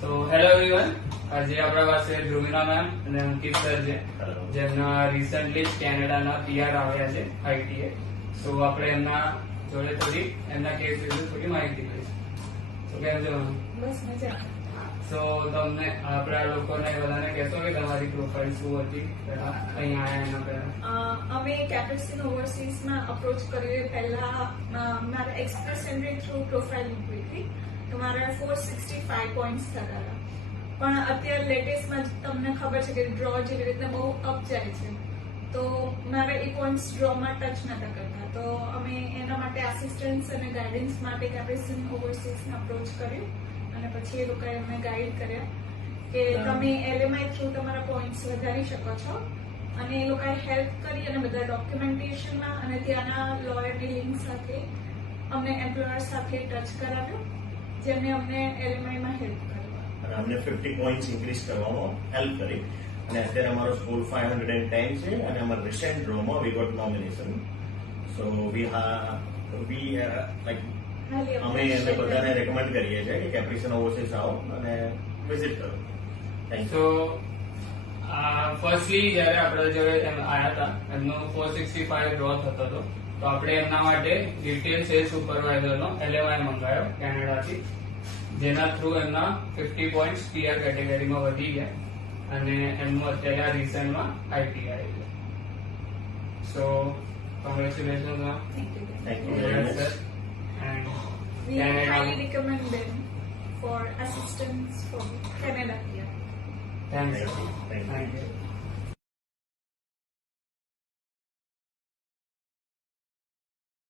તો hello everyone, આજે આપણા પાસે ધ્રુવિના મેમ અને અંકિત સર છે, જેમના રિસન્ટલી કેનેડાના પીઆર આવ્યા છે આઈટીએ. તો આપણે એમના જોડે થોડી એમના કેસ વિશે થોડી માહિતી લઈશું. તો કેમ છો? બસ મજા. તો તમને આપણા લોકોને બધાને કહેશો કે તમારી પ્રોફાઇલ શું હતી અહીંયા આવ્યા એના પહેલા? અમે કેપ્રિસિન ઓવરસીઝમાં અપ્રોચ કર્યો પહેલા મારા એક્સપ્રેસ એન્ટ્રી થ્રુ પ્રોફાઇલ મૂકી હતી તો મારા 465 પોઈન્ટ્સ થતા હતા. પણ અત્યારે લેટેસ્ટમાં તમને ખબર છે કે ડ્રો જેવી રીતના બહુ અપ જાય છે, તો મારા એ પોઈન્ટ્સ ડ્રોમાં ટચ નતા કરતા. તો અમે એના માટે આસિસ્ટન્સ અને ગાઈડન્સ માટે કેપ્રિસિન ઓવરસીઝને અપ્રોચ કર્યું અને પછી એ લોકોએ અમને ગાઈડ કર્યા કે તમે એલએમઆઈ થ્રુ તમારા પોઈન્ટ્સ વધારી શકો છો. અને એ લોકોએ હેલ્પ કરી અને બધા ડોક્યુમેન્ટેશનમાં અને ત્યાંના લોયરની લિંક સાથે અમને એમ્પ્લોયર સાથે ટચ કરાવ્યો, જેમને અમને એલએમઆઈમાં હેલ્પ કરી અને અમને 50 પોઈન્ટ્સ ઇન્ક્રીઝ કરવામાં હેલ્પ કરી. અને અત્યારે અમારો સ્કોર 510 છે અને અમારા રિસેન્ટ ડ્રોમાં we got nomination. So we like અમે એને બધાને રેકમેન્ડ કરીએ છીએ કે કેપ્રિસિન ઓવરસીઝ આવો અને વિઝિટ કરો. થેન્ક તો ફર્સ્ટલી જયારે આપણે જોડે આવ્યા હતા એમનો 465 ડ્રો થતો હતો, તો આપણે એમના માટે રિટેલ સેલ્સ સુપરવાઇઝરનો LMI મંગાવ્યો કેનેડાથી, જેના થ્રુ એમના 50 પોઈન્ટ્સ પીઆર કેટેગરીમાં વધી ગયા અને એમનું અત્યારે આ રિસન્ટમાં આઈટી આવી છે. So congratulation ma'am. Thank you very much. And We highly recommend them for assistance for Canada here. Thanks. Thank you. Thank you.